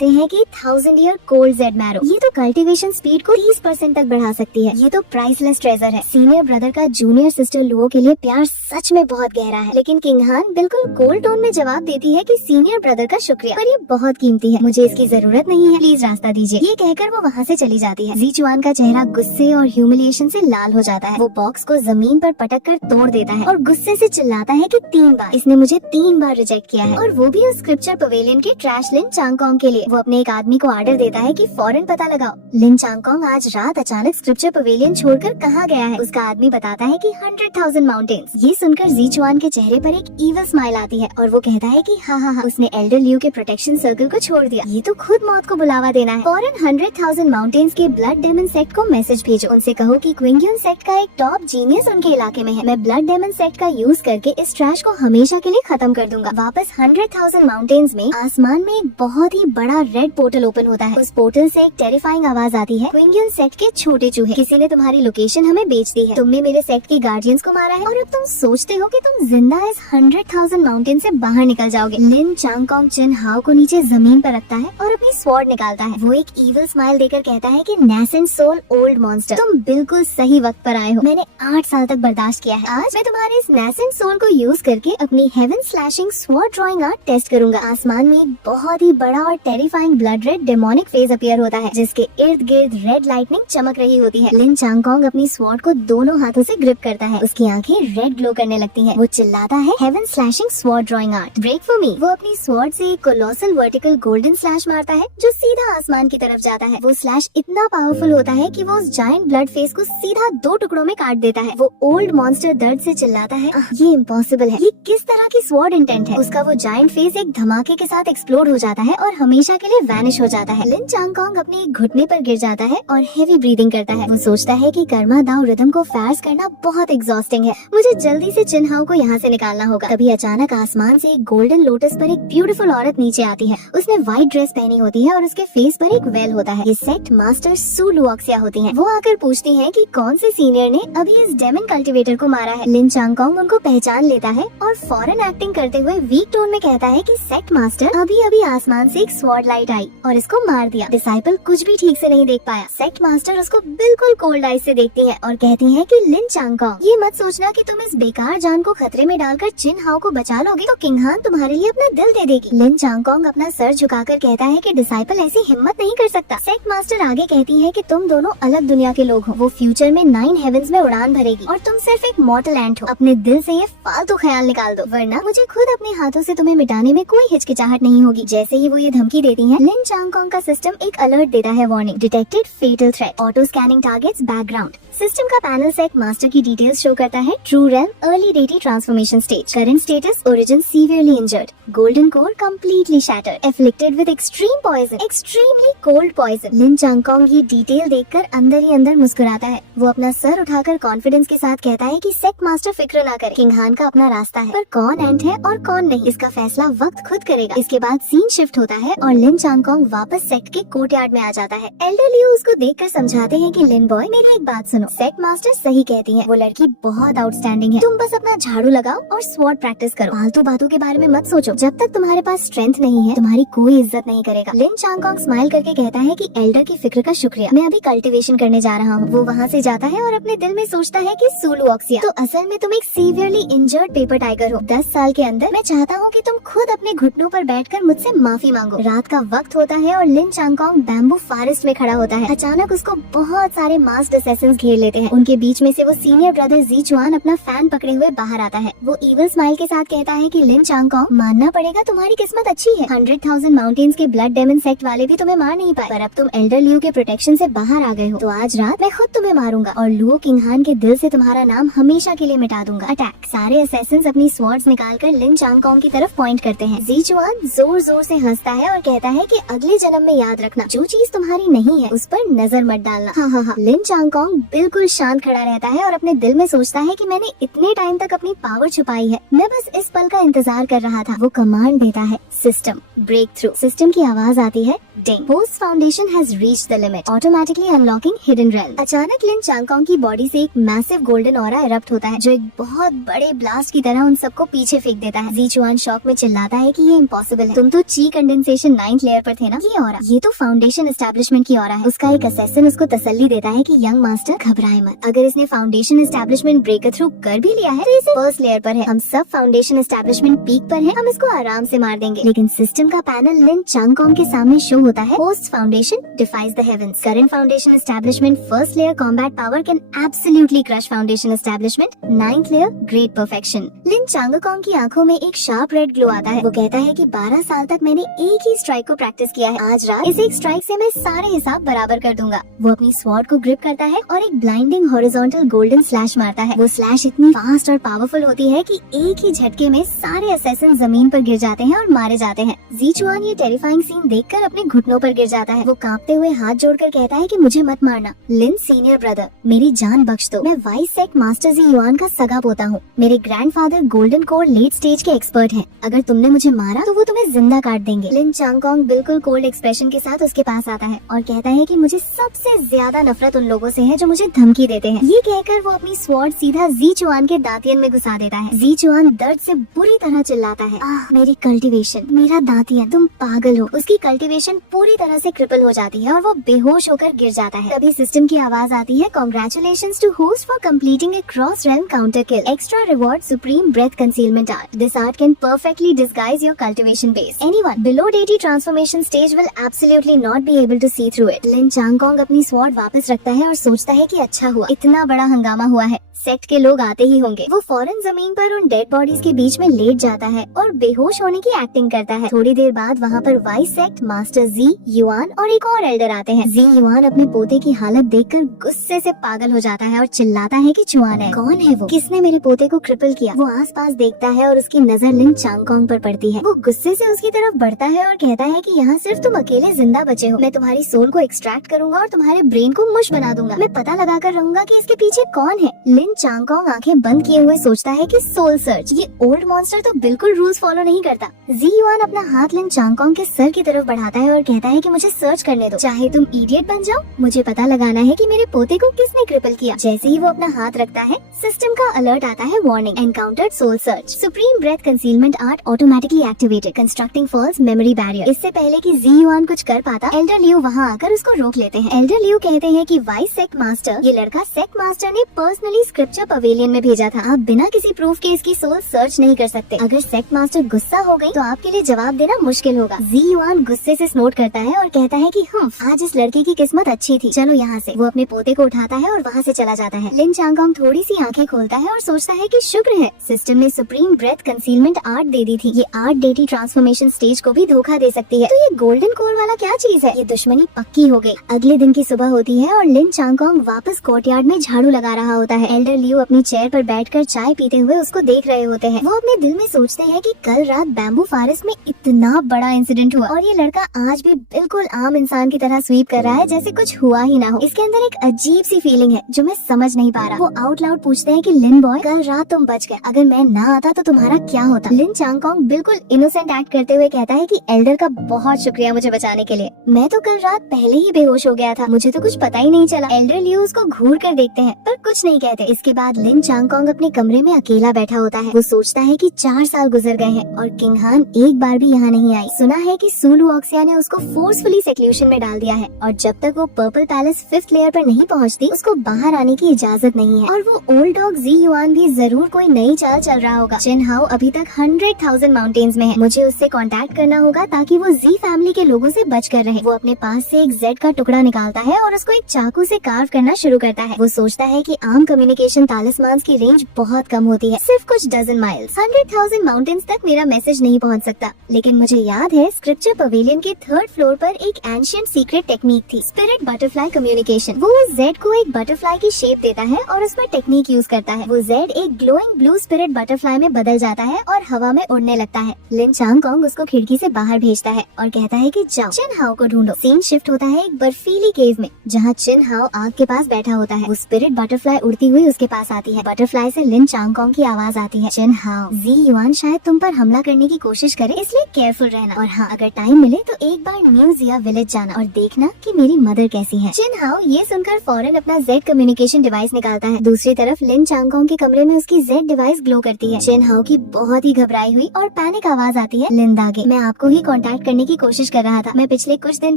कहते हैं कि 1000 ईयर कोल्ड जेड मैरो ये तो कल्टीवेशन स्पीड को 30% तक बढ़ा सकती है। ये तो प्राइसलेस ट्रेजर है। सीनियर ब्रदर का जूनियर सिस्टर लुओ के लिए प्यार सच में बहुत गहरा है, लेकिन किंग हान बिल्कुल कोल्ड टोन में जवाब देती है कि सीनियर ब्रदर का शुक्रिया, पर ये बहुत कीमती है, मुझे इसकी जरूरत नहीं है, प्लीज रास्ता दीजिए। ये कहकर वो वहाँ से चली जाती है। ज़ीचुआन का चेहरा गुस्से और ह्यूमिलिएशन से लाल हो जाता है। वो बॉक्स को जमीन पर पटक कर तोड़ देता है और गुस्से से चिल्लाता है कि 3 बार इसने मुझे 3 बार रिजेक्ट किया है, और वो भी उस स्क्रिप्चर पवेलियन के ट्रैश लिन चांगकोंग के लिए। वो अपने एक आदमी को ऑर्डर देता है कि फौरन पता लगाओ लिन चांगकोंग आज रात अचानक स्क्रिप्चर पवेलियन छोड़कर कहाँ गया है। उसका आदमी बताता है कि 100,000 माउंटेन्स। ये सुनकर ज़ीचुआन के चेहरे पर एक ईविल स्माइल आती है और वो कहता है कि हाँ, उसने एल्डर लियू के प्रोटेक्शन सर्कल को छोड़ दिया। ये तो खुद मौत को बुलावा देना है। फौरन 100,000 माउंटेन्स के ब्लड डेमन सेक्ट को मैसेज भेजो। उनसे कहो कि क्विंगियन सेक्ट का एक टॉप जीनियस उनके इलाके में है। मैं ब्लड डेमन सेक्ट का यूज करके इस ट्रैश को हमेशा के लिए खत्म कर दूंगा। वापस 100,000 माउंटेन्स में आसमान में एक बहुत ही बड़ा रेड पोर्टल ओपन होता है। उस पोर्टल से एक टेरिफाइंग आवाज आती है, क्विंगियन सेक्ट के छोटे चूहे, किसी ने तुम्हारी लोकेशन हमें बेच दी है। तुमने मेरे सेक्ट के गार्डियंस को मारा है और अब तुम सोचते हो कि तुम जिंदा इस 100,000 माउंटेन से बाहर निकल जाओगे। लिन चांगकोंग चिन हाओ को नीचे जमीन पर रखता है और अपनी स्वॉर्ड निकालता है। वो एक ईविल स्माइल देकर कहता है कि नेसेंट सोल ओल्ड मॉन्स्टर, तुम बिल्कुल सही वक्त पर आए हो। मैंने 8 साल तक बर्दाश्त किया है। आज मैं तुम्हारे इस नेसेंट सोल को यूज करके अपनी heaven slashing sword drawing art test करूंगा। आसमान में एक बहुत ही बड़ा और terrifying blood red demonic phase appear होता है, जिसके इर्द गिर्द रेड लाइटनिंग चमक रही होती है। लिन चांगकोंग अपनी स्वॉर्ड को दोनों हाथों से ग्रिप करता है। उसकी आंखें रेड ग्लो करने लगती हैं। वो चिल्लाता है, heaven slashing sword drawing art, break for me. वो अपनी स्वॉर्ड से एक कोलोसल वर्टिकल गोल्डन स्लैश मारता है जो सीधा आसमान की तरफ जाता है। वो स्लैश इतना पावरफुल होता है कि वो उस जायंट ब्लड फेस को सीधा 2 टुकड़ों में काट देता है। वो ओल्ड मॉन्स्टर दर्द से चिल्लाता है, ये इम्पॉसिबल है, ये किस तरह की स्वॉर्ड इंटेंट है। उसका वो जायंट फेस एक धमाके के साथ एक्सप्लोड हो जाता है और हमेशा के लिए वैनिश हो जाता है। लिन चांगकोंग अपने एक घुटने पर गिर जाता है और हेवी ब्रीदिंग करता है। वो सोचता है कि कर्मा दाव रिदम को फैर्स करना बहुत एग्जॉस्टिंग है, मुझे जल्दी से चिन हाओ को यहाँ से निकालना होगा। तभी अचानक आसमान से एक गोल्डन लोटस पर एक ब्यूटीफुल औरत नीचे आती है। उसने व्हाइट ड्रेस पहनी होती है और उसके फेस पर एक वेल होता है। ये सेक्ट मास्टर सू लुओक्सिया होती हैं। वो आकर पूछती हैं कि कौन से सीनियर ने अभी इस डेमन कल्टीवेटर को मारा है। लिन चांगकोंग उनको पहचान लेता है और फौरन एक्टिंग करते हुए वीक टोन में कहता है कि सेक्ट मास्टर अभी आसमान से एक स्वॉर्ड लाइट आई और इसको मार दिया। डिसाइपल कुछ भी ठीक से नहीं देख पाया। सेक्ट मास्टर उसको बिल्कुल कोल्ड आइज से देखती है और कहती है कि लिन चांगकोंग, ये मत सोचना कि तुम इस बेकार जान को खतरे में डालकर चिन हाओ को बचा लोगे तो किंग हान तुम्हारे लिए अपना दिल दे देगी। लिन चांगकोंग अपना सर झुकाकर कहता है कि डिसाइपल ऐसी हिम्मत नहीं कर सकता। सेक्ट मास्टर आगे कहती है कि तुम दोनों अलग दुनिया के लोग हो। वो फ्यूचर में 9 हेवंस में उड़ान भरेगी और तुम सिर्फ एक मॉर्टल एंट हो। अपने दिल से ये फालतू ख्याल निकाल दो, वरना मुझे खुद अपने हाथों से तुम्हें मिटाने में कोई हिचकिचाहट नहीं होगी। जैसे ही वो ये धमकी देती है, लिन चांगकोंग का सिस्टम एक अलर्ट देता है, warning, detected fatal threat, auto scanning targets background. System का पैनल सेट मास्टर की डिटेल्स शो करता है, true realm early deity transformation stage, current status origin severely injured, golden core completely shattered, afflicted with extreme poison, extremely cold poison. Lin Changkong ये detail देखकर अंदर ही अंदर मुस्कुराता है। वो अपना सर उठाकर कॉन्फिडेंस के साथ कहता है कि सेक्ट मास्टर फिक्र ना करे, किंग हान का अपना रास्ता है, पर कौन एंट है और कौन नहीं इसका फैसला वक्त खुद करेगा। इसके बाद सीन शिफ्ट होता है और लिन चांगकोंग वापस सेक्ट के कोर्टयार्ड में आ जाता है। एल्डर लियू उसको देखकर समझाते हैं कि लिन बॉय, मेरी एक बात सुनो। सेक्ट मास्टर सही कहती है, वो लड़की बहुत आउटस्टैंडिंग है। तुम बस अपना झाड़ू लगाओ और स्वॉर्ड प्रैक्टिस करो। फालतू बातों के बारे में मत सोचो। जब तक तुम्हारे पास स्ट्रेंथ नहीं है, तुम्हारी कोई इज्जत नहीं करेगा। लिन चांगकोंग स्माइल करके कहता है कि एल्डर की फिक्र का शुक्रिया, मैं अभी कल्टीवेशन करने जा रहा हूँ। वो वहाँ से जाता है और अपने दिल में सोचता है कि सू लुओक्सिया, तो असल में तुम एक सीवियरली इंजर्ड पेपर टाइगर हो। 10 साल के अंदर मैं चाहता हूँ कि तुम खुद अपने घुटनों पर बैठकर मुझसे माफी मांगो। रात का वक्त होता है और लिन चांगकोंग बैम्बू फॉरेस्ट में खड़ा होता है। अचानक उसको बहुत सारे मास्क्ड असैसिन्स घेर लेते हैं। उनके बीच में से वो सीनियर ब्रदर ज़ीचुआन अपना फैन पकड़े हुए बाहर आता है। वो ईविल स्माइल के साथ कहता है कि लिन चांगकोंग, मानना पड़ेगा तुम्हारी किस्मत अच्छी है। 100,000 माउंटेन्स के ब्लड डेमन सेक्ट वाले भी तुम्हें मार नहीं पाए, पर अब तुम एल्डर लियू के प्रोटेक्शन से बाहर आ गए हो, तो आज रात मैं खुद तुम्हें मारूंगा और लुओ किंग हान के दिल से तुम्हारा नाम हमेशा के लिए मिटा दूंगा। अटैक। सारे असैसिन्स अपनी स्वॉर्ड्स निकालकर लिन चांगकोंग की तरफ पॉइंट करते हैं। ज़ीचुआन जोर जोर से हंसता है और कहता है कि अगले जन्म में याद रखना, जो चीज तुम्हारी नहीं है उस पर नजर मत डालना। हाँ। लिन चांगकोंग बिल्कुल शांत खड़ा रहता है और अपने दिल में सोचता है कि मैंने इतने टाइम तक अपनी पावर छुपाई है, मैं बस इस पल का इंतजार कर रहा था। वो कमांड देता है, सिस्टम ब्रेक थ्रू। सिस्टम की आवाज आती है, ding, host foundation has reached the limit, automatically unlocking hidden realm. अचानक लिन चांगकोंग की बॉडी से एक मैसिव गोल्डन ऑरा इरप्ट होता है, जो एक बहुत बड़े ब्लास्ट की तरह उन सबको पीछे फेंक देता है। ज़ीचुआन शॉक में चिल्लाता है कि ये इम्पॉसिबल है, तुम तो ची कंडेंसेशन 9th लेयर पर थे ना, ये ऑरा, ये तो फाउंडेशन एस्टेब्लिशमेंट की ऑरा है। उसका एक असेसन उसको तसल्ली देता है कि यंग मास्टर घबराए मत, अगर इसने फाउंडेशन एस्टेब्लिशमेंट ब्रेक थ्रू कर भी लिया है तो इसे फर्स्ट लेयर पर है, हम सब फाउंडेशन एस्टेब्लिशमेंट पीक पर है, हम इसको आराम से मार देंगे। लेकिन सिस्टम का पैनल लिन चांगकोंग के सामने शो होता है, post foundation defies the heavens, current foundation establishment first layer combat power can absolutely crush foundation establishment 9th layer great perfection. Lin Changkong की आंखों में एक शार्प रेड ग्लो आता है। वो कहता है कि 12 साल तक मैंने एक ही स्ट्राइक को प्रैक्टिस किया है, आज रात इस एक स्ट्राइक से मैं सारे हिसाब बराबर कर दूंगा। वो अपनी स्वॉर्ड को ग्रिप करता है और एक ब्लाइंडिंग हॉरिजॉन्टल गोल्डन स्लैश मारता है। वो स्लैश इतनी फास्ट और पावरफुल होती है कि एक ही झटके में सारे असैसिन जमीन पर गिर जाते हैं और मारे जाते हैं। ज़ीचुआन ये टेरिफाइंग सीन देखकर अपने घुटनों पर गिर जाता है। वो कांपते हुए हाथ जोड़कर कहता है कि मुझे मत मारना लिन सीनियर ब्रदर, मेरी जान बख्श दो, मैं vice sect master Ji Yuan का सगा पोता हूँ। मेरे grandfather golden core late stage के एक्सपर्ट हैं। अगर तुमने मुझे मारा तो वो तुम्हें जिंदा काट देंगे। लिन चांगकोंग बिल्कुल कोल्ड एक्सप्रेशन के साथ उसके पास आता है और कहता है कि मुझे सबसे ज्यादा नफरत उन लोगों से है जो मुझे धमकी देते हैं। ये कहकर वो अपनी स्वॉर्ड सीधा ज़ीचुआन के दांतियन में घुसा देता है। ज़ीचुआन दर्द से बुरी तरह चिल्लाता है, आह मेरी कल्टीवेशन, मेरा दांतियन, तुम पागल हो। उसकी कल्टीवेशन पूरी तरह से क्रिपल हो जाती है और वो बेहोश होकर गिर जाता है। तभी सिस्टम की आवाज आती है, congratulations to host for completing a cross realm counter kill, extra reward supreme breath concealment art, this art can perfectly disguise your cultivation base, anyone below deity transformation stage will absolutely not be able to see through it. Lin Changkong अपनी sword वापस रखता है और सोचता है कि अच्छा हुआ, इतना बड़ा हंगामा हुआ है, सेक्ट के लोग आते ही होंगे। वो फौरन जमीन पर उन डेड बॉडीज के बीच में लेट जाता है और बेहोश होने की एक्टिंग करता है। थोड़ी देर बाद वहाँ पर vice sect master Ji yuan और एक और एल्डर आते हैं। जी युआन अपने पोते की हालत देखकर गुस्से से पागल हो जाता है और चिल्लाता है कि चुआन है, कौन है वो, किसने मेरे पोते को क्रिपल किया। वो आसपास देखता है और उसकी नजर लिन चांगकोंग पर पड़ती है। वो गुस्से से उसकी तरफ बढ़ता है और कहता है कि यहाँ सिर्फ तुम अकेले जिंदा बचे हो, मैं तुम्हारी सोल को एक्सट्रैक्ट करूंगा और तुम्हारे ब्रेन को मुश बना दूंगा। मैं पता लगा कर रहूंगा कि इसके पीछे कौन है। लिन चांगकोंग आंखें बंद किए हुए सोचता है कि सोल सर्च, ये ओल्ड मॉन्स्टर तो बिल्कुल रूल्स फॉलो नहीं करता। जी युआन अपना हाथ लिन चांगकोंग के सर की तरफ बढ़ाता है और कहता है कि मुझे सर्च करने दो, चाहे तुम इडियट बन जाओ, मुझे पता लगाना है कि मेरे पोते को किसने क्रिपल किया। जैसे ही वो अपना हाथ रखता है, सिस्टम का अलर्ट आता है, warning, encountered soul search, supreme breath concealment art automatically activated, constructing false memory barrier. इससे पहले कि जी युआन कुछ कर पाता, एल्डर लियू वहाँ आकर उसको रोक लेते हैं। एल्डर लियू कहते हैं कि वाइस सेक्ट मास्टर, ये लड़का सेक्ट मास्टर ने पर्सनली स्क्रिप्चर पवेलियन में भेजा था, आप बिना किसी प्रूफ के इसकी सोल सर्च नहीं कर सकते। अगर सेक्ट मास्टर गुस्सा हो गई तो आपके लिए जवाब देना मुश्किल होगा। जी युआन गुस्से से स्नोट करता है और कहता है कि आज इस लड़के की किस्मत अच्छी थी, चलो यहाँ से। वो अपने पोते को उठाता है और वहाँ से चला जाता है। लिन चांगकोंग थोड़ी सी आंखें खोलता है और सोचता है कि शुक्र है सिस्टम ने सुप्रीम ब्रेथ कंसीलमेंट आर्ट दे दी थी, ये आर्ट डेटी ट्रांसफॉर्मेशन स्टेज को भी धोखा दे सकती है। तो ये गोल्डन कोर वाला क्या चीज है, ये दुश्मनी पक्की हो गई। अगले दिन की सुबह होती है और लिन चांगकोंग वापस कोर्टयार्ड में झाड़ू लगा रहा होता है। एल्डर लियू अपनी चेयर पर बैठकर चाय पीते हुए उसको देख रहे होते हैं। वो अपने दिल में सोचते हैं कि कल रात बैम्बू फॉरेस्ट में इतना बड़ा इंसिडेंट हुआ और ये लड़का आज भी बिल्कुल आम इंसान की तरह स्वीप कर रहा है जैसे कुछ हुआ ही ना हो। इसके अंदर एक अजीब सी फीलिंग है जो मैं समझ नहीं पा रहा। वो आउट लाउड पूछते हैं कि लिन बॉय, कल रात तुम बच गए, अगर मैं ना आता तो तुम्हारा क्या होता। लिन चांगकोंग बिल्कुल इनोसेंट एक्ट करते हुए कहता है कि एल्डर का बहुत शुक्रिया मुझे बचाने के लिए, मैं तो कल रात पहले ही बेहोश हो गया था, मुझे तो कुछ पता ही नहीं चला। एल्डर लियू उसको घूर कर देखते हैं पर कुछ नहीं कहते। इसके बाद लिन चांगकोंग अपने कमरे में अकेला बैठा होता है। वो सोचता है कि 4 साल गुजर गए हैं और किंग हान एक बार भी यहाँ नहीं आई। सुना है कि सुलू ऑक्सिया ने उसको फोर्सफुली सेक्लूशन में डाल दिया है और जब तक वो पर्पल पैलेस 5th लेयर पर नहीं पहुँचती उसको बाहर आने की इजाजत नहीं है। और वो ओल्ड डॉग जी युआन भी जरूर कोई नई चाल चल रहा होगा। चिन हाओ अभी तक 100,000 माउंटेन्स में है, मुझे उससे कांटेक्ट करना होगा ताकि वो जी फैमिली के लोगों से बच कर रहे। वो अपने पास से एक जेड का टुकड़ा निकालता है और उसको एक चाकू से कार्व करना शुरू करता है। वो सोचता है कि आम कम्युनिकेशन तालिस्मान्स की रेंज बहुत कम होती है, सिर्फ कुछ डजन माइल्स। 100,000 माउंटेन्स तक मेरा मैसेज नहीं पहुंच सकता, लेकिन मुझे याद है स्क्रिप्चर पवेलियन के 3rd फ्लोर पर एक एंशिएंट सीक्रेट टेक्निक थी, स्पिरिट बटरफ्लाई कम्युनिकेशन। वो जेड को एक बटरफ्लाई की शेप देता है और उसमें टेक्निक यूज करता है। वो जेड एक ग्लोइंग ब्लू स्पिरिट बटरफ्लाई में बदल जाता है और हवा में उड़ने लगता है। लिन चांगकोंग उसको खिड़की से बाहर भेजता है और कहता है कि जाओ चिन हाओ को ढूंढो। सीन शिफ्ट होता है एक बर्फीली केव में जहाँ चिन हाओ आग के पास बैठा होता है। वो स्पिरिट बटरफ्लाई उड़ती हुई उसके पास आती है। बटरफ्लाई से लिन चांगकोंग की आवाज आती है, चिन हाओ, जी युआन शायद तुम पर हमला करने की कोशिश करे, इसलिए केयरफुल रहना और हाँ अगर टाइम मिले तो एक बार न्यू जिया विलेज जाना और देखना कि मेरी मदर कैसी है। चिन हाओ ये सुनकर फौरन अपना जेड कम्युनिकेशन डिवाइस निकालता है। दूसरी तरफ लिन चांगकोंग के कमरे में उसकी जेड डिवाइस ग्लो करती है। चिन हाओ की बहुत ही घबराई हुई और पैनिक आवाज आती है, लिन दागे, मैं आपको ही कांटेक्ट डिस्ट्रैक्ट करने की कोशिश कर रहा था। मैं पिछले कुछ दिन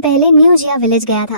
पहले न्यू जिया विलेज गया था।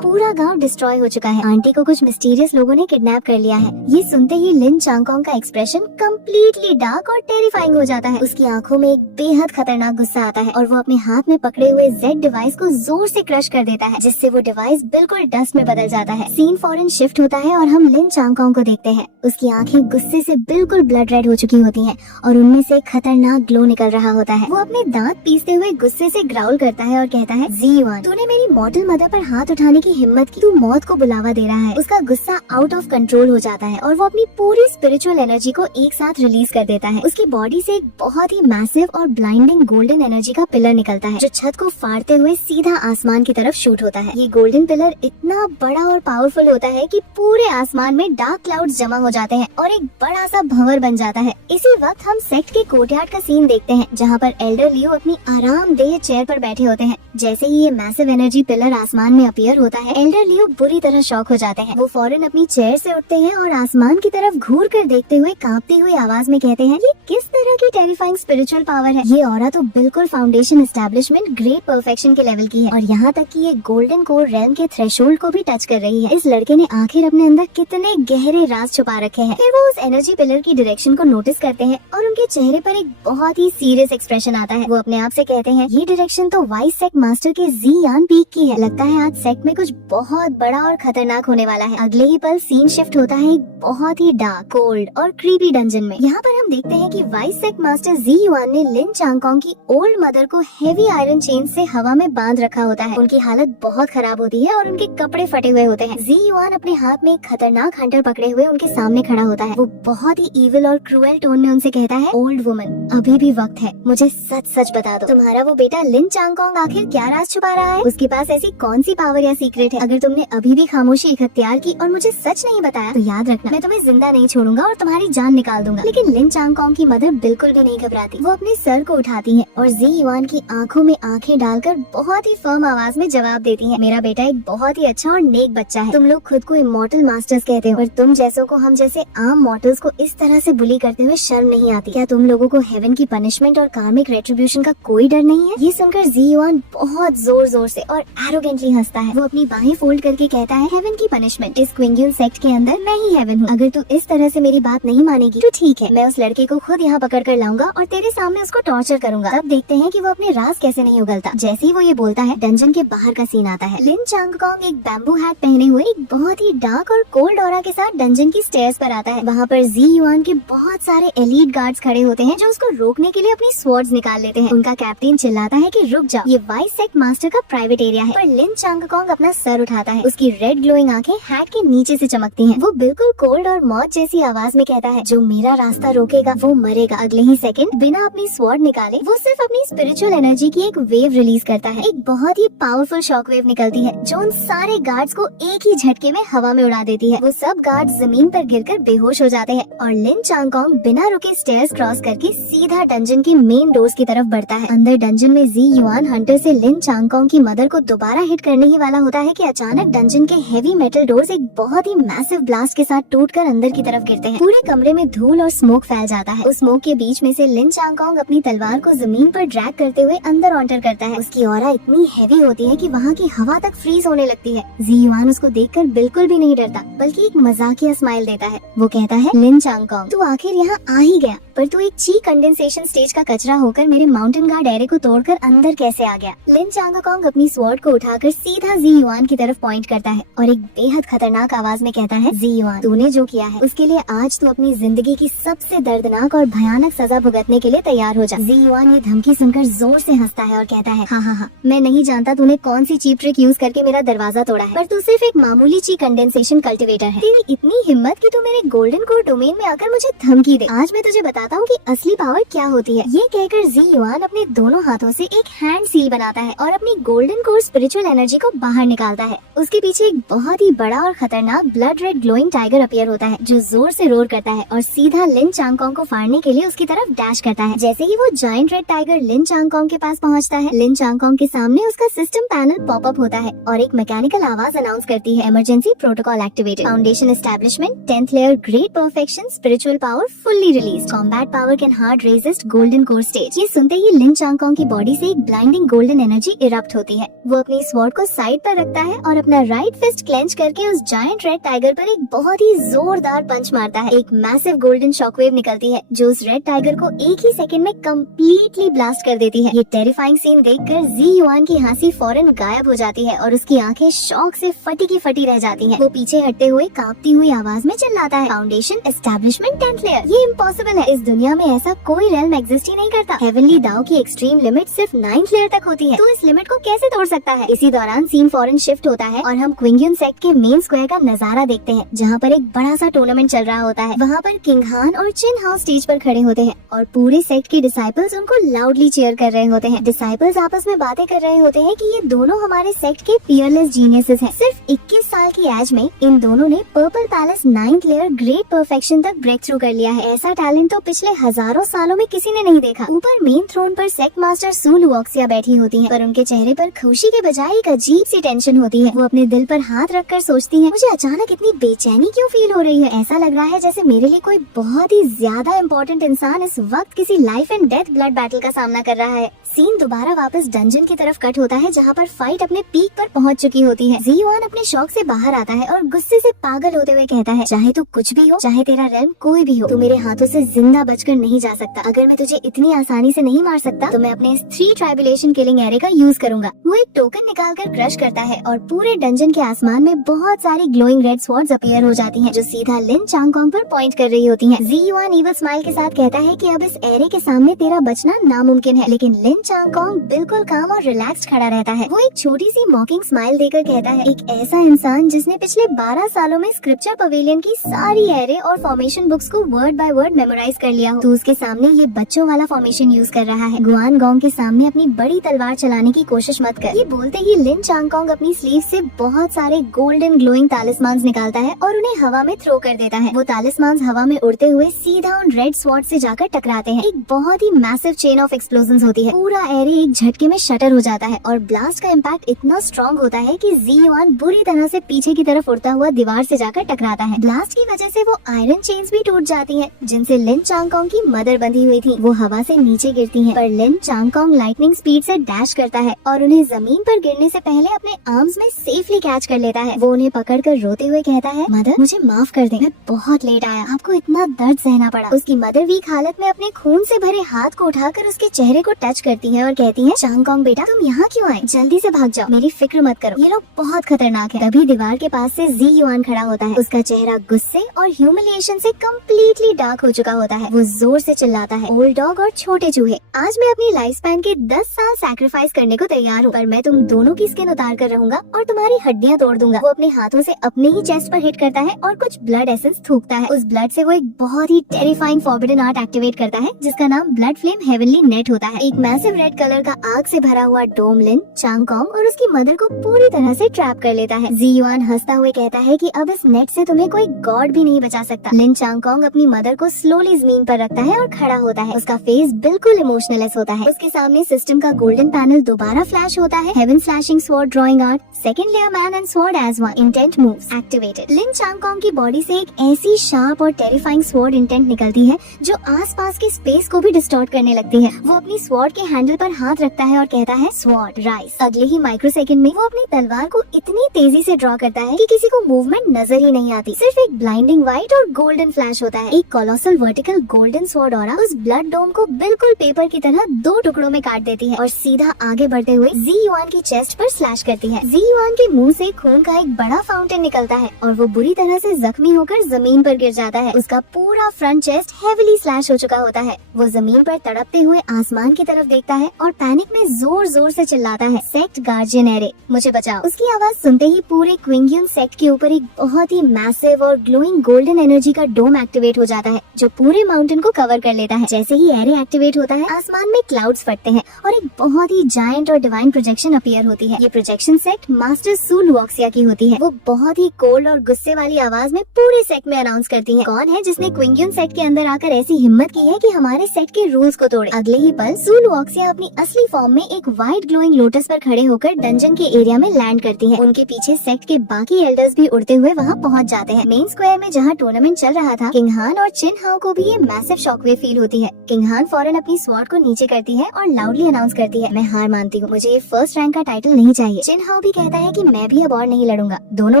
पूरा गांव डिस्ट्रॉय हो चुका है। आंटी को कुछ मिस्टीरियस लोगों ने किडनैप कर लिया है। ये सुनते ही लिन चांगकोंग का एक्सप्रेशन कम्प्लीटली डार्क और टेरिफाइंग हो जाता है। उसकी आंखों में एक बेहद खतरनाक गुस्सा आता है और वो अपने हाथ में पकड़े हुए जेड डिवाइस को जोर से क्रश कर देता है, जिससे वो डिवाइस बिल्कुल डस्ट में बदल जाता है। सीन फौरन शिफ्ट होता है और हम लिन चांगकोंग को देखते हैं। उसकी आंखें गुस्से से बिल्कुल ब्लड रेड हो चुकी होती हैं और उनमें से खतरनाक ग्लो निकल रहा होता है। वो अपने दांत पीसते हुए गुस्से से ग्राउल करता है और कहता है, जी युआन, तूने मेरी मॉडल मदर पर हाथ उठाने की हिम्मत की, तू मौत को बुलावा दे रहा है। उसका गुस्सा आउट ऑफ कंट्रोल हो जाता है और वो अपनी पूरी स्पिरिचुअल एनर्जी को एक साथ रिलीज कर देता है। उसकी बॉडी से एक बहुत ही मैसिव और ब्लाइंडिंग गोल्डन एनर्जी का पिलर निकलता है, जो छत को फाड़ते हुए सीधा आसमान की तरफ शूट होता है। ये गोल्डन पिलर इतना बड़ा और पावरफुल होता है कि पूरे आसमान में डार्क क्लाउड्स जमा हो जाते हैं और एक बड़ा सा भंवर बन जाता है। इसी वक्त हम सेक्ट के कोर्टयार्ड का सीन देखते हैं, जहाँ पर एल्डर लियो अपनी आरामदेह चेयर पर बैठे होते हैं। जैसे ही ये मैसिव एनर्जी पिलर आसमान में अपीयर होता है, एल्डर लियो बुरी तरह शॉक हो जाते हैं। वो फौरन अपनी चेयर से उठते हैं और आसमान की तरफ घूर कर देखते हुए कांपती हुई आवाज में कहते हैं, ये किस तरह की टेरिफाइंग स्पिरिचुअल पावर है। ये ऑरा तो बिल्कुल फाउंडेशन एस्टेब्लिशमेंट ग्रेट परफेक्शन के लेवल की है और यहाँ तक कि ये गोल्डन कोर रेल्म के थ्रेशोल्ड को भी टच कर रही है। इस लड़के ने आखिर अपने अंदर कितने गहरे राज छुपा रखे हैं। फिर वो उस एनर्जी पिलर की डायरेक्शन को नोटिस करते हैं और उनके चेहरे पर एक बहुत ही सीरियस एक्सप्रेशन आता है। वो अपने आप से कहते हैं, ये डायरेक्शन तो वाइस सेक्ट मास्टर के जी यान पीक की है। लगता है आज सेक्ट में कुछ बहुत बड़ा और खतरनाक होने वाला है। अगले ही पल सीन शिफ्ट होता है एक बहुत ही डार्क, कोल्ड और क्रीपी डंजन में। यहाँ पर हम देखते हैं कि vice sect master Ji yuan ने लिन चांगकोंग की ओल्ड मदर को हेवी आयरन चेन से हवा में बांध रखा होता है। उनकी हालत बहुत खराब होती है और उनके कपड़े फटे हुए होते हैं। जी युआन अपने हाथ में एक खतरनाक हंटर पकड़े हुए उनके सामने खड़ा होता है। वो बहुत ही इविल और क्रूएल टोन में उनसे कहता है, ओल्ड वुमन, अभी भी वक्त है, मुझे सच सच बता दो, तुम्हारा वो बेटा लिन चांगकोंग आखिर क्या राज छुपा रहा है? उसके पास ऐसी कौन सी पावर या सीक्रेट है? अगर तुमने अभी भी खामोशी इख्तियार की और मुझे सच नहीं बताया तो याद रखना, मैं तुम्हें जिंदा नहीं छोड़ूंगा और तुम्हारी जान निकाल दूंगा। लेकिन लिन चांगकोंग की मदर बिल्कुल भी नहीं घबराती। वो अपने सर को उठाती है और जी युआन की आंखों में आंखें डालकर बहुत ही फर्म आवाज में जवाब देती है, मेरा बेटा एक बहुत ही अच्छा और नेक बच्चा है। तुम लोग खुद को इमॉर्टल मास्टर्स कहते हो और तुम जैसों को हम जैसे आम मॉर्टल्स को इस तरह से बुली करते हुए शर्म नहीं आती? क्या तुम लोगों को हेवन की पनिशमेंट और कार्मिक रेट्रिब्यूशन का कोई डर नहीं है? ये सुनकर जी युआन बहुत जोर जोर से और एरोगेंटली हंसता है। वो अपनी बाहें फोल्ड करके कहता है, हेवन की पनिशमेंट? इस क्विंग्यून सेक्ट के अंदर मैं ही हेवन हूँ। अगर तू इस तरह से मेरी बात नहीं मानेगी तो ठीक है, मैं उस लड़के को खुद यहाँ पकड़ कर लाऊंगा और तेरे सामने उसको टॉर्चर करूंगा। तब देखते हैं कि वो अपने राज कैसे नहीं उगलता। जैसे ही वो ये बोलता है, डंजन के बाहर का सीन आता है। लिन चांगकोंग एक बैम्बू हैट पहने हुए एक बहुत ही डार्क और कोल्ड ऑरा के साथ डंजन की स्टेयर्स पर आता है। वहाँ पर जी युआन के बहुत सारे एलीट गार्ड्स खड़े होते हैं जो उसको रोकने के लिए अपनी स्वॉर्ड्स निकाल लेते हैं। उनका कैप्टन चिल्लाता है कि रुक जाओ, ये वाइस सेक्ट मास्टर का प्राइवेट एरिया है। पर लिन चांगकोंग अपना सर उठाता है। उसकी रेड ग्लोइंग आंखें हैट के नीचे से चमकती हैं। वो बिल्कुल कोल्ड और मौत जैसी आवाज में कहता है, जो मेरा रास्ता रोकेगा वो मरेगा। अगले ही सेकंड बिना अपनी स्वॉर्ड निकाले वो सिर्फ अपनी स्पिरिचुअल एनर्जी की एक वेव रिलीज करता है। एक बहुत ही पावरफुल शॉक वेव निकलती है जो उन सारे गार्ड्स को एक ही झटके में हवा में उड़ा देती है। वो सब गार्ड्स जमीन पर गिरकर बेहोश हो जाते हैं और लिन चांगकोंग बिना रुके स्टेयर्स क्रॉस करके सीधा डंजन के मेन डोर्स की तरफ बढ़ता है। अंदर डंजन में जी युआन हंटर से लिन चांगकोंग की मदर को दोबारा हिट करने ही वाला होता है कि अचानक डंजन के हेवी मेटल डोर्स एक बहुत ही मैसिव ब्लास्ट के साथ टूटकर अंदर की तरफ गिरते हैं। पूरे कमरे में धूल और स्मोक फैल जाता है। उस स्मोक के बीच में से लिन चांगकोंग अपनी तलवार को जमीन पर ड्रैग करते हुए अंदर ऑन्टर करता है। उसकी ऑरा इतनी हैवी होती है कि वहाँ की हवा तक फ्रीज होने लगती है। जी युआन उसको देखकर बिल्कुल भी नहीं डरता, बल्कि एक मजाकिया स्माइल देता है। वो कहता है, लिन चांगकोंग, तू आखिर यहाँ आ ही गया, पर तू एक ची कंडेंसेशन स्टेज का कचरा होकर मेरे माउंटेन गार्ड एरे को तोड़कर अंदर कैसे आ गया? लिन चांगकोंग अपनी स्वॉर्ड को उठाकर सीधा जी युआन की तरफ पॉइंट करता है और एक बेहद खतरनाक आवाज में कहता है, जी युआन, तूने जो किया है उसके लिए आज तू अपनी जिंदगी की सबसे दर्दनाक और भयानक सजा भुगतने के लिए तैयार हो जा। जी युआन ये धमकी सुनकर जोर से हंसता है और कहता है, हाँ, मैं नहीं जानता तूने कौन सी चीप ट्रिक यूज करके मेरा दरवाजा तोड़ा है, पर तू सिर्फ एक मामूली ची कंडेंसेशन कल्टिवेटर है। तेरी इतनी हिम्मत कि तू मेरे गोल्डन कोर डोमेन में आकर मुझे धमकी दे। आज मैं तुझे बताता हूँ कि असली पावर क्या होती है। ये कहकर जी युआन अपने दोनों हाथों से एक हैंड सील बनाता है और अपनी गोल्डन कोर स्पिरिचुअल एनर्जी को बाहर निकालता है। उसके पीछे एक बहुत ही बड़ा और खतरनाक blood red glowing tiger appear होता है जो जोर से रोर करता है और सीधा लिन चांगकोंग को फाड़ने के लिए उसकी तरफ डैश करता है। जैसे ही वो जायंट रेड टाइगर लिन चांगकोंग के पास पहुंचता है, लिन चांगकोंग के सामने उसका सिस्टम पैनल पॉप अप होता है और एक मैकेनिकल आवाज अनाउंस करती है, emergency protocol activated, foundation establishment 10th layer, great perfection, spiritual power fully release, combat power can hard resist golden core stage. ये सुनते ही लिन चांगकोंग की बॉडी से एक ब्लाइंडिंग गोल्डन एनर्जी इरप्ट होती है। वो अपनी स्वॉर्ड को साइड पर रखता है और अपना राइट फिस्ट क्लेंच करके उस जायंट रेड टाइगर पर एक बहुत ही जोरदार पंच मारता है। एक मैसिव गोल्डन शॉकवेव निकलती है जो उस रेड टाइगर को एक ही सेकंड में कंप्लीटली ब्लास्ट कर देती है। ये टेरिफाइंग सीन देखकर जी युआन की हंसी फौरन गायब हो जाती है और उसकी आंखें शॉक से फटी की फटी रह जाती हैं। वो पीछे हटते हुए कांपती हुई आवाज में चिल्लाता है, फाउंडेशन एस्टेब्लिशमेंट 10th लेयर। ये इम्पॉसिबल है, इस दुनिया में ऐसा कोई रेल्म एग्जिस्ट ही नहीं करता। हेवनली दाओ की एक्सट्रीम लिमिट सिर्फ 9th लेयर तक होती है, तो इस लिमिट को कैसे तोड़ सकता है। इसी दौरान सीन फौरन शिफ्ट होता है और हम क्विंगियन सेक्ट के मेन स्क्वायर का नजारा देखते हैं, जहाँ पर एक बड़ा सा टूर्नामेंट चल रहा होता है। वहाँ पर किंग हान और चिन हाओ स्टेज पर खड़े होते हैं और पूरे सेक्ट के डिसाइपल्स उनको लाउडली चीयर कर रहे होते हैं। डिसाइपल्स आपस में बातें कर रहे होते हैं कि ये दोनों हमारे सेक्ट के पियरलेस जीनियसेस हैं। सिर्फ 21 साल की एज में इन दोनों ने purple palace 9th layer great perfection तक ब्रेक थ्रू कर लिया है। ऐसा टैलेंट तो पिछले हजारों सालों में किसी ने नहीं देखा। ऊपर मेन थ्रोन पर सेक्ट मास्टर सू लुओक्सिया बैठी होती है, पर उनके चेहरे पर खुशी के बजाय एक अजीब सी टेंशन होती है। वो अपने दिल पर हाथ रखकर सोचती है, मुझे अचानक इतनी बेचैनी क्यों फील हो रही है। ऐसा लग रहा है जैसे मेरे लिए कोई बहुत ही ज्यादा इम्पोर्टेंट इंसान इस वक्त किसी life and death blood battle का सामना कर रहा है। सीन दोबारा वापस डंजन की तरफ कट होता है, जहाँ पर फाइट अपने पीक पर पहुँच चुकी होती है। जी युआन अपने शौक से बाहर आता है और गुस्से से पागल होते हुए कहता है, चाहे तू कुछ भी हो, चाहे तेरा रेल्म कोई भी हो, तू मेरे हाथों से जिंदा बचकर नहीं जा सकता। अगर मैं तुझे इतनी आसानी से नहीं मार सकता तो मैं अपने इस 3 ट्राइबुलेशन किलिंग एरे का यूज करूंगा। वो एक टोकन निकालकर क्रश करता है और पूरे डंजन के आसमान में बहुत सारी ग्लोइंग रेड स्वॉर्ड्स अपीयर हो जाती हैं, जो सीधा लिन चांगकोंग पर पॉइंट कर रही होती हैं। जी युआन इविल स्माइल के साथ कहता है कि अब इस एरे के सामने तेरा बचना नामुमकिन है, लेकिन लिन चांगकोंग बिल्कुल काम और रिलैक्स्ड खड़ा रहता है। वो एक छोटी सी मॉकिंग स्माइल देकर कहता है, एक ऐसा इंसान जिसने पिछले 12 सालों में स्क्रिप्चर पवेलियन की सारी एरे और फॉर्मेशन बुक्स को वर्ड बाय वर्ड मेमोराइज कर लिया हो, तो उसके सामने ये बच्चों वाला फॉर्मेशन यूज कर रहा है। गुआन गोंग के सामने अपनी बड़ी तलवार चलाने की कोशिश मत कर। ये बोलते ही लिन चांगकोंग अपनी स्लीव से बहुत सारे गोल्डन ग्लोइंग तालिस्मान्स निकालता है और उन्हें हवा में थ्रो कर देता है। वो तालिस्मान्स हवा में उड़ते हुए सीधा उन रेड स्वॉर्ड से जाकर टकराते हैं। एक बहुत ही मैसिव चेन ऑफ एक्सप्लोजन होती है। पूरा एरे एक झटके में शटर हो जाता है और ब्लास्ट का इम्पैक्ट इतना स्ट्रॉन्ग होता है कि जी युआन बुरी तरह से पीछे की तरफ उड़ता हुआ दीवार से जाकर टकराता है। ब्लास्ट की वजह से वो आयरन चेन्स भी टूट जाती हैं, जिनसे लिन चांगकोंग की मदर बंधी हुई थी। वो हवा से नीचे गिरती हैं, पर लिन चांगकोंग लाइटनिंग स्पीड से डैश करता है और उन्हें जमीन पर गिरने से पहले अपने आर्म्स में सेफली कैच कर लेता है। वो उन्हें पकड़कर रोते हुए कहता है, मदर मुझे माफ कर दे, मैं बहुत लेट आया, आपको इतना दर्द सहना पड़ा। उसकी मदर वीक हालत में अपने खून से भरे हाथ को उठाकर उसके चेहरे को टच करती है और कहती है, चांगकोंग बेटा तुम यहाँ क्यों आए, जल्दी से भाग जाओ, मेरी फिक्र मत करो, ये लोग बहुत खतरनाक है। तभी दीवार के पास से जी युआन खड़ा होता है। उसका चेहरा गुस्से और ह्यूमिलिएशन से कम्प्लीटली डार्क हो चुका होता है। वो जोर से चिल्लाता है, ओल्ड डॉग और छोटे चूहे, आज मैं अपनी लाइफ स्पैन के 10 साल सैक्रिफाइस करने को तैयार हूँ, पर मैं तुम दोनों की स्किन उतार कर रहूंगा और तुम्हारी हड्डियाँ तोड़ दूंगा। वो अपने हाथों से अपने ही चेस्ट पर हिट करता है और कुछ ब्लड एसेंस थूकता है। उस ब्लड से वो एक बहुत ही टेरिफाइंग फॉरबिडन आर्ट एक्टिवेट करता है, जिसका नाम ब्लड फ्लेम हेवनली नेट होता है। एक मैसिव रेड कलर का आग से भरा हुआ डोम लिन चांगकोंग और उसकी मदर को पूरी तरह से ट्रैप कर लेता है। जी युआन हंसता हुए कहता है कि अब इस नेट से तुम्हें कोई गॉड भी नहीं बचा सकता। लिन चांगकोंग अपनी मदर को स्लोली जमीन पर रखता है और खड़ा होता है। उसका फेस बिल्कुल इमोशनलेस होता है। उसके सामने सिस्टम का गोल्डन पैनल दोबारा फ्लैश होता है। Heaven slashing sword drawing art, second layer man and sword as one, intent moves activated. Lin Changkong की बॉडी से एक ऐसी शार्प और टेरिफाइंग स्वॉर्ड इंटेंट निकलती है जो आसपास के स्पेस को भी डिस्टॉर्ट करने लगती है। वो अपनी स्वॉर्ड के हैंडल पर हाथ रखता है और कहता है, स्वॉर्ड राइज। अगले ही माइक्रोसेकंड में वो अपनी तलवार को इतनी तेजी से ड्रॉ करता है कि किसी को मूवमेंट नजर ही नहीं आती। सिर्फ एक ब्लाइंडिंग व्हाइट और गोल्डन फ्लैश होता है। एक colossal vertical golden sword aura उस ब्लड डोम को बिल्कुल पेपर की तरह 2 टुकड़ों में काट देती है और सीधा आगे बढ़ते हुए जी युआन की चेस्ट पर स्लैश करती है। जी युआन के मुंह से खून का एक बड़ा फाउंटेन निकलता है और वो बुरी तरह से जख्मी होकर जमीन पर गिर जाता है। उसका पूरा फ्रंट चेस्ट हेवीली स्लैश हो चुका होता है। वो जमीन पर तड़पते हुए आसमान की तरफ देखता है और पैनिक में जोर जोर से चिल्लाता है, सेक्ट गार्जियन एरे मुझे बचाओ। उसकी आवाज सुनते ही पूरे क्विंगियन सेक्ट के ऊपर एक बहुत ही मैसिव और ग्लोइंग गोल्डन एनर्जी का डोम एक्टिवेट हो जाता है, जो पूरे माउंटेन को कवर कर लेता है। जैसे ही एरे एक्टिवेट होता है, आसमान में क्लाउड्स फटते हैं और एक बहुत ही जायंट और डिवाइन प्रोजेक्शन अपीयर होती है। ये प्रोजेक्शन सेक्ट मास्टर सू लुओक्सिया की होती है। वो बहुत ही कोल्ड और गुस्से वाली आवाज में पूरे सेक्ट में अनाउंस करती है, कौन है जिसने क्विंगियन सेक्ट के अंदर आकर ऐसी हिम्मत की है कि हमारे सेक्ट के रूल्स को तोड़े। अगले ही पल सू लुओक्सिया अपनी असली फॉर्म में एक व्हाइट ग्लोइंग लोटस पर खड़े होकर डंजन के एरिया में लैंड करती है। उनके पीछे सेक्ट के बाकी एल्डर्स भी उड़ते हुए वहाँ पहुँच जाते हैं। मेन स्क्वायर में जहाँ टूर्नामेंट चल रहा था, किंग हान और चिन हाओ को भी ये मैसिव शॉकवेव फील होती है। किंग हान फौरन अपनी स्वॉर्ड को नीचे करती है और और लाउडली अनाउंस करती है, मैं हार मानती हूँ, मुझे ये फर्स्ट रैंक का टाइटल नहीं चाहिए। जिन हाओ भी कहता है कि मैं भी अब और नहीं लड़ूंगा। दोनों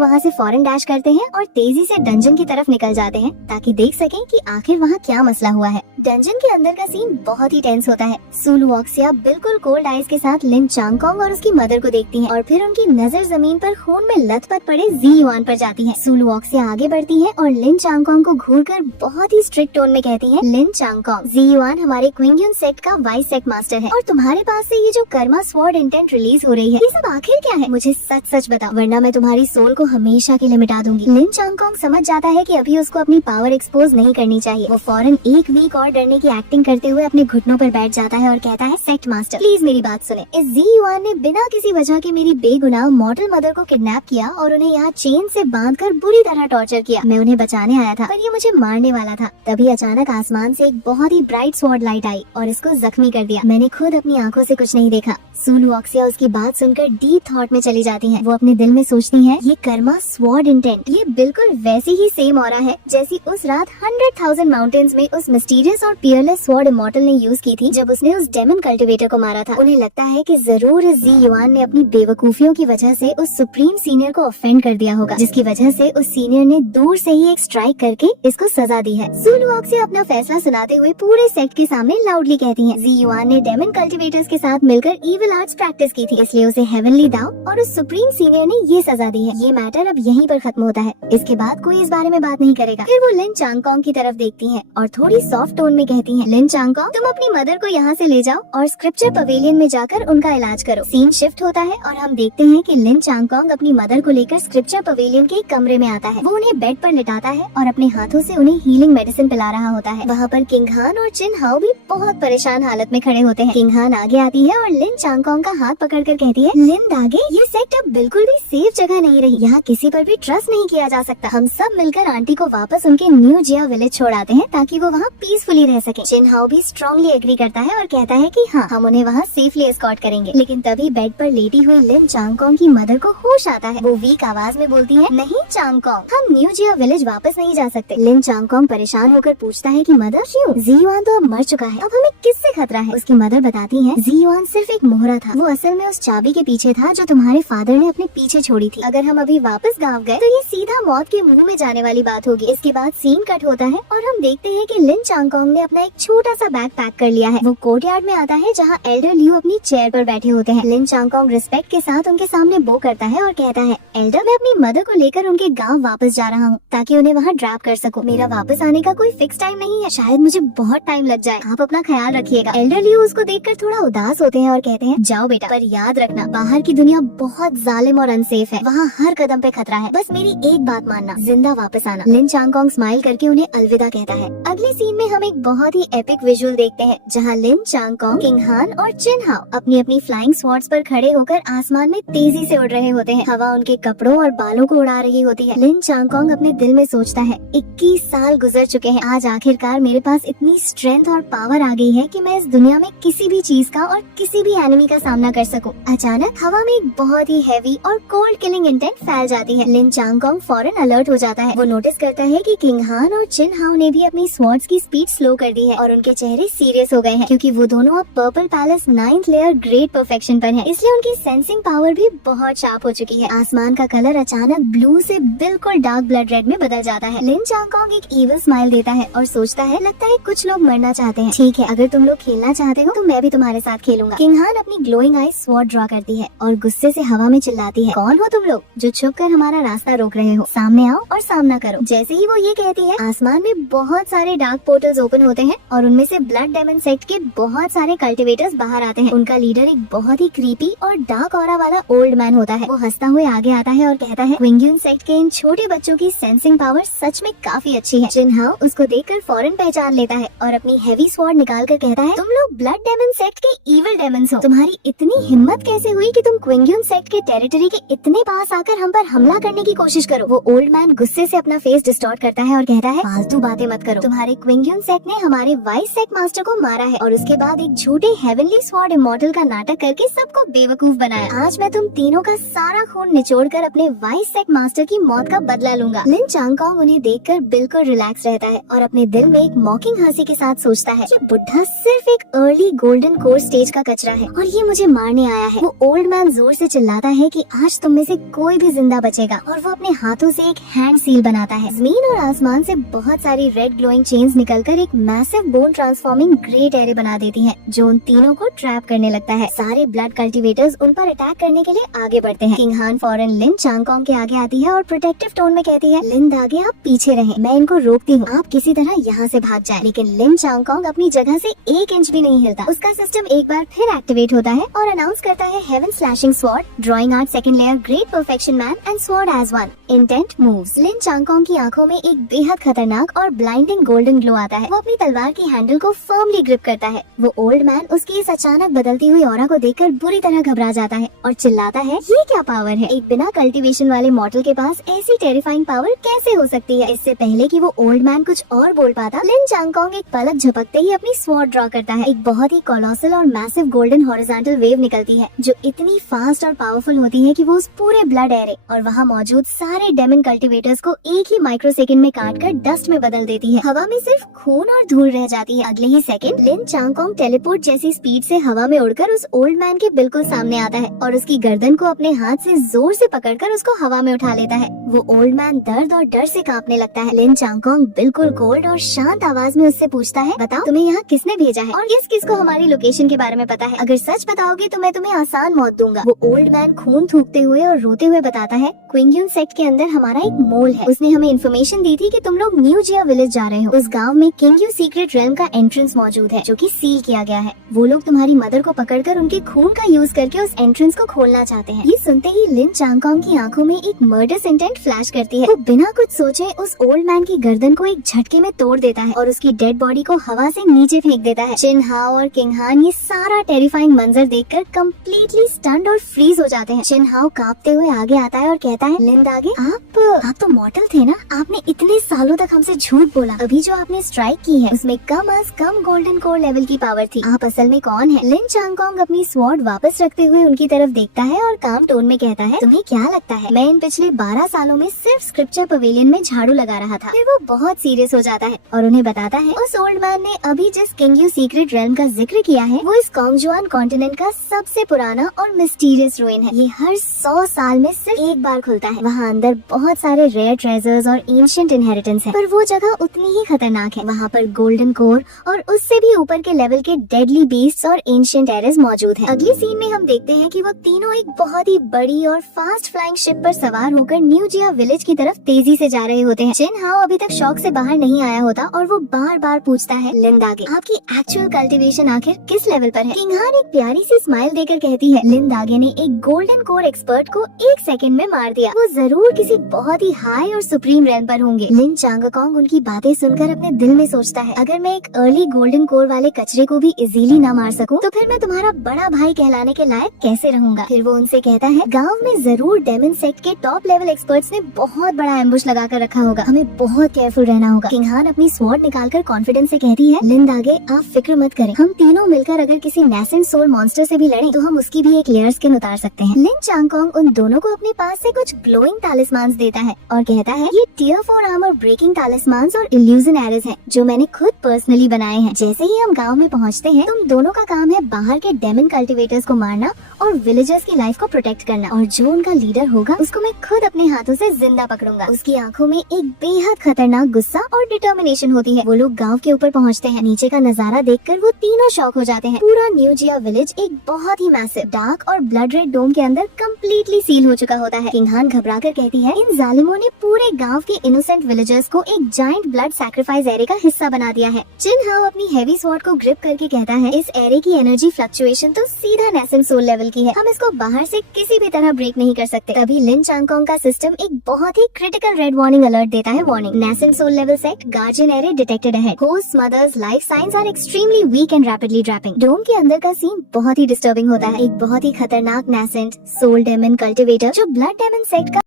वहाँ से फौरन डैश करते हैं और तेजी से डंजन की तरफ निकल जाते हैं ताकि देख सकें कि आखिर वहाँ क्या मसला हुआ है। डंजन के अंदर का सीन बहुत ही टेंस होता है। सू लुओक्सिया बिल्कुल कोल्ड आइज के साथ लिन चांगकोंग और उसकी मदर को देखती है और फिर उनकी नजर जमीन पर खून में लथपथ पड़े जी युआन पर जाती है। सू लुओक्सिया आगे बढ़ती है और लिन चांगकोंग को घूरकर बहुत ही स्ट्रिक्ट टोन में कहती है, लिन चांगकोंग, जी युआन हमारे क्विंगयुन सेक्ट का वाइस सेक्ट मास्टर है और तुम्हारे पास से ये जो कर्मा स्वॉर्ड इंटेंट रिलीज हो रही है, ये सब आखिर क्या है? मुझे सच सच बताओ, वरना मैं तुम्हारी सोल को हमेशा के लिए मिटा दूंगी। लिन चांगकोंग समझ जाता है कि अभी उसको अपनी पावर एक्सपोज नहीं करनी चाहिए। वो फौरन एक वीक और डरने की एक्टिंग करते हुए अपने घुटनों पर बैठ जाता है और कहता है, सेक्ट मास्टर प्लीज मेरी बात सुने। इस जी युआन ने बिना किसी वजह के मेरी बेगुनाह मॉडल मदर को किडनैप किया और उन्हें यहाँ चेन से बांधकर बुरी तरह टॉर्चर किया। मैं उन्हें बचाने आया था पर ये मुझे मारने वाला था। तभी अचानक आसमान से एक बहुत ही ब्राइट स्वॉर्ड लाइट आई और इसको जख्मी कर दिया। मैंने खुद अपनी आंखों से कुछ नहीं देखा। सू लुओक्सिया उसकी बात सुनकर डीप थॉट में चली जाती हैं। वो अपने दिल में सोचती हैं, ये कर्मा स्वॉर्ड इंटेंट, ये बिल्कुल वैसी ही सेम ऑरा है जैसी उस रात 100,000 माउंटेन्स में उस मिस्टीरियस और पियरलेस स्वॉर्ड इमॉर्टल ने यूज की थी जब उसने उस डेमन कल्टिवेटर को मारा था। उन्हें लगता है कि जरूर इस जी युआन ने अपनी बेवकूफियों की वजह से उस सुप्रीम सीनियर को ऑफेंड कर दिया होगा, जिसकी वजह से उस सीनियर ने दूर से ही एक स्ट्राइक करके इसको सजा दी है। सू लुओक्सिया अपना फैसला सुनाते हुए पूरे सेक्ट के सामने लाउडली कहती है, जी युआन ने डेमन कल्टिवेटर्स के साथ मिलकर इविल आर्ट्स प्रैक्टिस की थी, इसलिए उसे हेवनली दाव और उस सुप्रीम सीनियर ने ये सजा दी है। ये मैटर अब यहीं पर खत्म होता है, इसके बाद कोई इस बारे में बात नहीं करेगा। फिर वो लिन चांगकोंग की तरफ देखती हैं और थोड़ी सॉफ्ट टोन में कहती हैं, लिन चांगकोंग, तुम अपनी मदर को यहाँ से ले जाओ और स्क्रिप्चर पवेलियन में जाकर उनका इलाज करो। सीन शिफ्ट होता है और हम देखते हैं कि लिन चांगकोंग अपनी मदर को लेकर स्क्रिप्चर पवेलियन के कमरे में आता है। वो उन्हें बेड पर लिटाता है और अपने हाथों से उन्हें हीलिंग मेडिसिन पिला रहा होता है। वहाँ पर किंग हान और चिन हाओ भी बहुत परेशान हालत में खड़े होते हैं। किंग हान आगे आती है और लिन चांगकोंग का हाथ पकड़कर कहती है, लिन दागे, ये सेक्ट अब बिल्कुल भी सेफ जगह नहीं रही। यहाँ किसी पर भी ट्रस्ट नहीं किया जा सकता। हम सब मिलकर आंटी को वापस उनके न्यू जिया विलेज छोड़ाते हैं ताकि वो वहाँ पीसफुली रह सके। चिन हाओ भी स्ट्रांगली एग्री करता है और कहता है कि हाँ, हम उन्हें वहाँ सेफली एस्कॉर्ट करेंगे। लेकिन तभी बेड पर लेटी हुई लिन चांगकोंग की मदर को होश आता है। वो वीक आवाज में बोलती है, नहीं चांगकोंग, हम न्यू जिया विलेज वापस नहीं जा सकते। लिन चांगकोंग परेशान होकर पूछता है कि मदर क्यों? जी युआन तो अब मर चुका है, अब हमें किससे खतरा है? उसकी मदर बताती है, जी युआन सिर्फ एक मोहरा था, वो असल में उस चाबी के पीछे था जो तुम्हारे फादर ने अपने पीछे छोड़ी थी। अगर हम अभी वापस गाँव गए तो ये सीधा मौत के मुंह में जाने वाली बात होगी। इसके बाद सीन कट होता है और हम देखते हैं कि लिन चांगकोंग ने अपना एक छोटा सा बैग पैक कर लिया है। वो कोर्टयार्ड में आता है जहाँ एल्डर लियू अपनी चेयर पर बैठे होते हैं। लिन चांगकोंग रिस्पेक्ट के साथ उनके सामने बो करता है और कहता है, एल्डर, मैं अपनी मदर को लेकर उनके गाँव वापस जा रहा हूँ ताकि उन्हें वहाँ ड्रॉप कर सकूं। मेरा वापस आने का कोई फिक्स टाइम नहीं है, शायद मुझे बहुत टाइम लग जाए, आप अपना ख्याल रखिएगा। एल्डर लियू उसको देखकर थोड़ा उदास होते हैं और कहते हैं, जाओ बेटा, पर याद रखना बाहर की दुनिया बहुत जालिम और अनसेफ है, वहाँ हर कदम पे खतरा है, बस मेरी एक बात मानना, जिंदा वापस आना। लिन चांगकोंग स्माइल करके उन्हें अलविदा कहता है। अगले सीन में हम एक बहुत ही एपिक विजुअल देखते हैं जहाँ लिन चांगकोंग, किंग हान और चिन हाओ अपनी अपनी फ्लाइंग स्वॉर्ड्स पर खड़े होकर आसमान में तेजी से उड़ रहे होते हैं। हवा उनके कपड़ों और बालों को उड़ा रही होती है। लिन चांगकोंग अपने दिल में सोचता है, 21 साल गुजर चुके हैं, आज आखिरकार मेरे पास इतनी स्ट्रेंथ और पावर आ गई है कि मैं इस दुनिया में किसी भी चीज का और किसी भी एनिमी का सामना कर सकूं। अचानक हवा में एक बहुत ही हैवी और कोल्ड किलिंग इंटेंट फैल जाती है। लिन चांगकोंग फौरन अलर्ट हो जाता है। वो नोटिस करता है कि किंग हान और चिन हाओ ने भी अपनी स्वॉर्ड्स की स्पीड स्लो कर दी है और उनके चेहरे सीरियस हो गए हैं क्योंकि वो दोनों अब purple palace 9th layer great perfection पर हैं। इसलिए उनकी सेंसिंग पावर भी बहुत शार्प हो चुकी है। आसमान का कलर अचानक ब्लू से बिल्कुल डार्क ब्लड रेड में बदल जाता है। लिन चांगकोंग एक इविल स्माइल देता है और सोचता है, लगता है कुछ लोग मरना चाहते हैं, ठीक है, अगर तुम लोग खेलना चाहते हो तो मैं भी तुम्हारे साथ खेलूंगा। किंग हान अपनी ग्लोइंग आई स्वॉर्ड ड्रॉ करती है और गुस्से से हवा में चिल्लाती है, कौन हो तुम लोग जो छुपकर हमारा रास्ता रोक रहे हो? सामने आओ और सामना करो। जैसे ही वो ये कहती है, आसमान में बहुत सारे डार्क पोर्टल्स ओपन होते हैं और उनमें से ब्लड डेमन सेक्ट के बहुत सारे कल्टिवेटर्स बाहर आते हैं। उनका लीडर एक बहुत ही क्रीपी और डार्क ऑरा वाला ओल्ड मैन होता है। वो हंसता हुए आगे आता है और कहता है, क्विंगयुन सेक्ट के इन छोटे बच्चों की सेंसिंग पावर सच में काफी अच्छी है। चिन हाओ उसको देखकर फौरन पहचान लेता है और अपनी हैवी स्वॉर्ड निकाल कर कहता है, तुम लोग ब्लड डेमन सेक्ट के इविल डेमन्स हो। तुम्हारी इतनी हिम्मत कैसे हुई कि तुम क्विंगयुन सेक्ट के टेरिटरी के इतने पास आकर हम पर हमला करने की कोशिश करो? वो ओल्ड मैन गुस्से से अपना फेस डिस्टॉर्ट करता है और कहता है, फालतू बातें मत करो। तुम्हारे क्विंगयुन सेक्ट ने हमारे वाइस सेक्ट मास्टर को मारा है और उसके बाद एक झूठे हेवनली स्वॉर्ड इमॉर्टल का नाटक करके सबको बेवकूफ बनाया। आज मैं तुम तीनों का सारा खून निचोड़कर अपने वाइस सेक्ट मास्टर की मौत का बदला लूंगा। लिन चांगकोंग उन्हें देखकर बिल्कुल रिलैक्स रहता है और अपने दिल में एक मॉकिंग हंसी के साथ सोचता है, ये बुढ़ा सिर्फ एक अर्ली यही गोल्डन कोर स्टेज का कचरा है और ये मुझे मारने आया है। वो ओल्ड मैन जोर से चिल्लाता है कि आज तुम में से कोई भी जिंदा बचेगा और वो अपने हाथों से एक हैंड सील बनाता है। जमीन और आसमान से बहुत सारी रेड ग्लोइंग चेन्स निकलकर एक massive bone transforming great array बना देती है जो उन तीनों को ट्रैप करने लगता है। सारे ब्लड कल्टीवेटर्स उन पर अटैक करने के लिए आगे बढ़ते हैं। किंग हान फौरन लिन चांगकोंग के आगे आती है और प्रोटेक्टिव टोन में कहती है, लिन दागे आप पीछे रहें, मैं इनको रोकती हूँ, आप किसी तरह यहाँ से भाग जाएं। लेकिन लिन चांगकोंग अपनी जगह से 1 इंच भी नहीं हिलता। उसका सिस्टम एक बार फिर एक्टिवेट होता है और अनाउंस करता है, heaven slashing sword, drawing art second layer, great perfection man and sword as one, intent moves. Lin Changkong की आंखों में एक बेहद खतरनाक और ब्लाइंडिंग गोल्डन ग्लो आता है। वो अपनी तलवार की हैंडल को फर्मली ग्रिप करता है। वो ओल्ड मैन उसकी इस अचानक बदलती हुई ऑरा को देखकर बुरी तरह घबरा जाता है और चिल्लाता है, ये क्या पावर है? एक बिना कल्टीवेशन वाले मॉडल के पास ऐसी टेरिफाइंग पावर कैसे हो सकती है? इससे पहले कि वो ओल्ड मैन कुछ और बोल पाता, लिन चांगकोंग एक पलक झपकते ही अपनी स्वॉर्ड ड्रॉ करता है। एक बहुत ही कोलोसल और मैसिव गोल्डन हॉरिजॉन्टल वेव निकलती है जो इतनी फास्ट और पावरफुल होती है कि वो उस पूरे ब्लड एरे और वहाँ मौजूद सारे डेमन कल्टीवेटर्स को एक ही माइक्रोसेकंड में काटकर डस्ट में बदल देती है। हवा में सिर्फ खून और धूल रह जाती है। अगले ही सेकंड लिन चांगकोंग टेलीपोर्ट जैसी स्पीड से हवा में उड़कर उस ओल्ड मैन के बिल्कुल सामने आता है और उसकी गर्दन को अपने हाथ से जोर से पकड़कर उसको हवा में उठा लेता है। वो ओल्ड मैन दर्द और डर से कांपने लगता है। लिन चांगकोंग बिल्कुल कोल्ड और शांत आवाज में उससे पूछता है, बताओ तुम्हें यहाँ किसने भेजा है और किस किस को हमारी लोकेशन के बारे में पता है? अगर सच बताओगे तो मैं तुम्हें आसान मौत दूंगा। वो ओल्ड मैन खून थूकते हुए और रोते हुए बताता है, क्विंगयून सेक्ट के अंदर हमारा एक मोल है। उसने हमें इन्फॉर्मेशन दी थी कि तुम लोग न्यू जिया विलेज जा रहे हो। उस गांव में किंगयू सीक्रेट रेल्म का एंट्रेंस मौजूद है जो कि सील किया गया है। वो लोग तुम्हारी मदर को पकड़कर उनके खून का यूज करके उस एंट्रेंस को खोलना चाहते हैं। ये सुनते ही लिन चांगकोंग की आंखों में एक मर्डरस इंटेंट फ्लैश करती है। वो बिना कुछ सोचे उस ओल्ड मैन की गर्दन को एक झटके में तोड़ देता है और उसकी डेड बॉडी को हवा से नीचे फेंक देता है। चिन हाओ और किंग हान ये सारा टेरिफाइंग मंजर देखकर कंप्लीटली स्टन्ड और फ्रीज हो जाते हैं। चिन हाओ कांपते हुए आगे आता है और कहता है, लिन दागे आप तो मॉडल थे ना? आपने इतने सालों तक हमसे झूठ बोला। अभी जो आपने स्ट्राइक की है उसमें कम अज कम गोल्डन कोर लेवल की पावर थी। आप असल में कौन है? लिन चांगकोंग अपनी स्वॉर्ड वापस रखते हुए उनकी तरफ देखता है और काम टोन में कहता है, तुम्हें क्या लगता है मैं इन पिछले 12 सालों में सिर्फ स्क्रिप्चर पवेलियन में झाड़ू लगा रहा था? फिर वो बहुत सीरियस हो जाता है और उन्हें बताता है, उस ओल्ड मैन ने अभी जिस किंगयू सीक्रेट रेल्म का जिक्र किया है वो इस कोंगजुआन कॉन्टिनेंट का सबसे पुराना और मिस्टीरियस रूइन है। ये हर 100 साल में सिर्फ एक बार खुलता है। वहाँ अंदर बहुत सारे रेयर ट्रेजर्स और एंशिएंट इनहेरिटेंस है, पर वो जगह उतनी ही खतरनाक है। वहाँ पर गोल्डन कोर और उससे भी ऊपर के लेवल के डेडली बीस्ट्स और एंशिएंट एरेस मौजूद है। अगली सीन में हम देखते हैं कि वो तीनों एक बहुत ही बड़ी और फास्ट फ्लाइंग शिप पर सवार होकर न्यू जिया विलेज की तरफ तेजी से जा रहे होते हैं। चिन हाओ अभी तक शॉक से बाहर नहीं आया होता और वो बार बार पूछता है, लिन दागे आपकी एक्चुअल कल्टीवेशन आखिर किस लेवल पर है? किंग हान एक प्यारी सी स्माइल देकर कहती है, लिन दागे ने एक गोल्डन कोर एक्सपर्ट को 1 सेकंड में मार दिया। वो जरूर किसी बहुत ही हाई और सुप्रीम रेल्म पर होंगे। लिन चांगकोंग उनकी बातें सुनकर अपने दिल में सोचता है, अगर मैं एक अर्ली गोल्डन कोर वाले कचरे को भी इजीली ना मार सकूं तो फिर मैं तुम्हारा बड़ा भाई कहलाने के लायक कैसे रहूंगा? फिर वो उनसे कहता है, गांव में जरूर डेमन सेक्ट के टॉप लेवल एक्सपर्ट्स ने बहुत बड़ा एम्बुश लगा कर रखा होगा, हमें बहुत केयरफुल रहना होगा। किंग हान अपनी स्वॉर्ड निकालकर कॉन्फिडेंस से कहती है, लिन दागे आप फिक्र मत करें, हम तीनों मिलकर अगर किसी नेसेंट सोल मॉन्स्टर से भी लड़ें तो हम उसकी भी एक लेयर स्किन उतार सकते हैं। लिन चांगकोंग उन दोनों को अपने पास से कुछ ग्लोइंग तालिस्मान्स देता है और कहता है, ये टियर 4 आर्मर ब्रेकिंग तालिस्मान्स और इल्यूजन एरेस हैं जो मैंने खुद पर्सनली बनाए हैं। जैसे ही हम गांव में पहुंचते हैं तुम दोनों का काम है बाहर के डेमन कल्टीवेटर्स को मारना और विलेजर्स की लाइफ को प्रोटेक्ट करना, और जो उनका लीडर होगा उसको मैं खुद अपने हाथों से जिंदा पकड़ूंगा। उसकी आंखों में एक बेहद खतरनाक गुस्सा और डिटर्मिनेशन होती है। वो लोग गांव के ऊपर पहुंचते हैं। नीचे का नजारा देखकर वो तीनों शॉक हो जाते हैं। पूरा न्यू जिया विलेज एक बहुत ही मैसिव डार्क और ब्लड रेड डोम के अंदर कम्प्लीटली सील हो चुका होता है। किंग हान घबराकर कहती है, इन जालिमों ने पूरे गांव के इनोसेंट विलेजर्स को एक जायंट ब्लड सैक्रिफाइस एरे का हिस्सा बना दिया है। चिन हाओ अपनी हेवी स्वॉर्ड को ग्रिप करके कहता है, इस एरे की एनर्जी फ्लक्चुएशन तो सीधा नेसेंट सोल लेवल की है, हम इसको बाहर से किसी भी तरह ब्रेक नहीं कर सकते। तभी लिन चांगकोंग का सिस्टम एक बहुत ही क्रिटिकल रेड वार्निंग अलर्ट देता है। Warning, nascent soul level sect guardian array detected ahead, host mother's life science are extremely weak and rapidly dropping. Dome के अंदर का सीन बहुत ही डिस्टर्बिंग होता है। एक बहुत ही खतरनाक नेसेंट सोल डेमन कल्टीवेटर जो ब्लड डेमन सेक्ट का